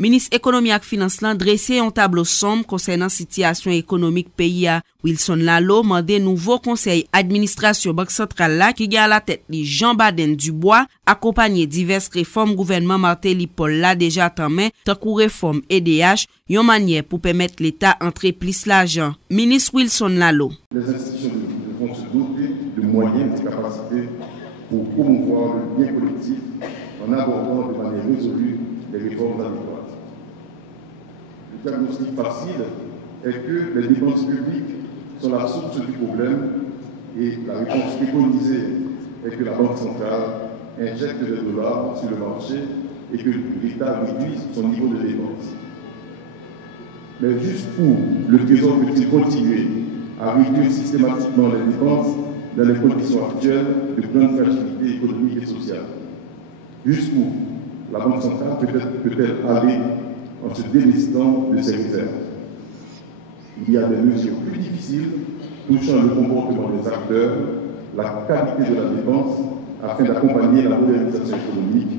Ministre économie et finance lan dressé un tableau sombre concernant situation économique pays a. Wilson Lalo mandé nouveau conseil administration Banque centrale là qui a à la tête li Jean Baden Dubois accompagné diverses réformes gouvernement Martelly Paul là déjà en main tant que réforme EDH yon manière pour permettre l'État entrer plus l'argent. Ministre Wilson Lalo. Les institutions devront se doter de moyens et de capacités pour promouvoir le bien collectif en abordant de manière résolue les réformes adéquates. Le diagnostic facile est que les dépenses publiques sont la source du problème et la réponse préconisée est que la Banque centrale injecte des dollars sur le marché et que l'État réduise son niveau de dépenses. Mais jusqu'où le Trésor peut-il continuer à réduire systématiquement les dépenses dans les conditions actuelles de grande fragilité économique et sociale? Jusqu'où la Banque centrale peut-elle aller en se délestant de ses réserves? Il y a des mesures plus difficiles touchant le comportement des acteurs, la qualité de la dépense, afin d'accompagner la modernisation économique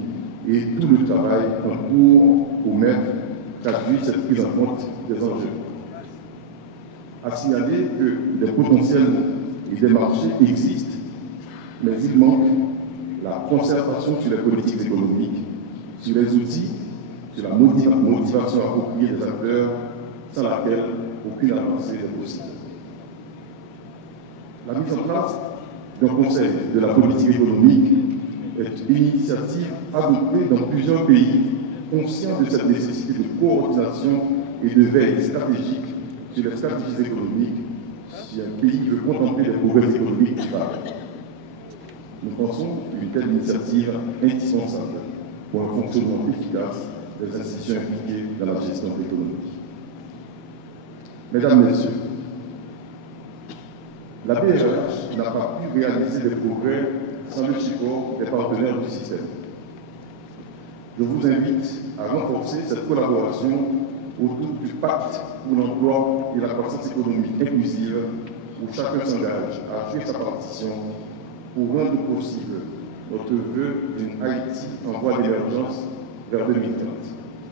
et tout le travail en cours pour traduire cette prise en compte des enjeux. À signaler que des potentiels et des marchés existent, mais il manque la concertation sur les politiques économiques, sur les outils, sur la motivation appropriée des acteurs, sans laquelle aucune avancée n'est possible. La mise en place d'un conseil de la politique économique est une initiative adoptée dans plusieurs pays, conscients de cette nécessité de coordination et de veille stratégique sur les stratégies économiques si un pays veut contempler les progrès économiques durables. Nous pensons qu'une telle initiative est indispensable pour un fonctionnement efficace des institutions impliquées dans la gestion économique. Mesdames, Messieurs, la BRH n'a pas pu réaliser des progrès sans le support des partenaires du système. Je vous invite à renforcer cette collaboration autour du pacte pour l'emploi et la croissance économique inclusive où chacun s'engage à jouer sa partition pour rendre possible notre vœu d'une Haïti en voie d'émergence vers 2030.